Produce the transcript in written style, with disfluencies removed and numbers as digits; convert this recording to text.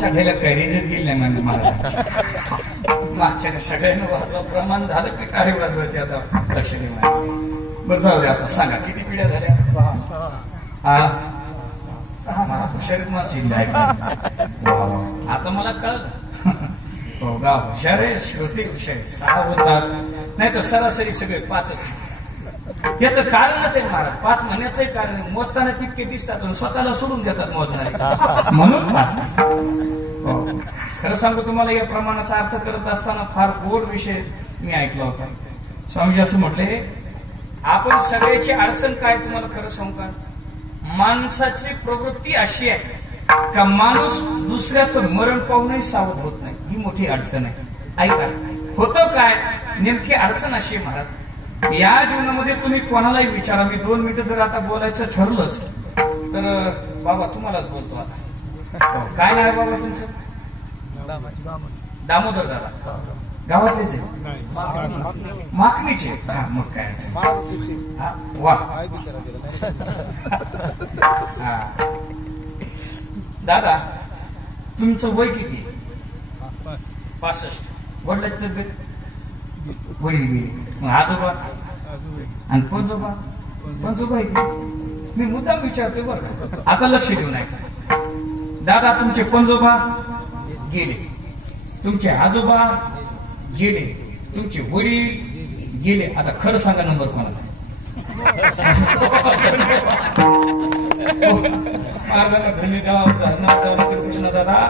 रोजच्या ढेल्यात काही रेंजच गेली नाही म्हणजे मला मागच्या सगळ्यांना प्रमाण झालं की टाळी वाजवायची आता लक्ष नाही. बरं जाऊ दे आता सांगा किती पिढ्या झाल्या? 6 हुशारीत माणसं आता मला कळलं. हो गाव हुशार आहे, श्रोते हुशार आहे. 6 बोलतात नाही तर सरासरी सगळे 5च. याचं कारणच आहे महाराज, 5 महिन्याचं कारण आहे. मोजताना तितके दिसतात पण स्वतःला सोडून देतात मोजणारे, म्हणून 5 दिसतात. हो खरं सांगू तुम्हाला, या प्रमाणाचा अर्थ करत असताना फार गोड विषय मी ऐकला होता. स्वामीजी असं म्हटले, आपण सगळ्याची अडचण काय तुम्हाला खरं सांगू का? माणसाची प्रवृत्ती अशी आहे का माणूस दुसऱ्याचं मरण पाहूनही सावध होत नाही. ही मोठी अडचण आहे. ऐका होतं काय, नेमकी अडचण अशी आहे महाराज, या जीवनामध्ये तुम्ही कोणालाही विचारा. मी 2 मिनिटं जर आता बोलायचं ठरलंच तर बाबा तुम्हालाच बोलतो आता. काय नाव आहे बाबा तुमचं? दामोदर दादा. गावातलेच आहे? माकणीचे. मग काय वा. दादा तुमचं वय किती? 65. वडिलाची तब्येत? वडील गेली. मग आजोबा आणि पंजोबा? पंजोबा आहे. मी मुद्दाम विचारतोय बरं का, आता लक्ष देऊ नये. दादा तुमचे पंजोबा गेले, तुमचे आजोबा गेले, तुमचे वडील गेले. आता खरं सांगा नंबर कोणाचा? धन्यवाद कृष्ण दादा.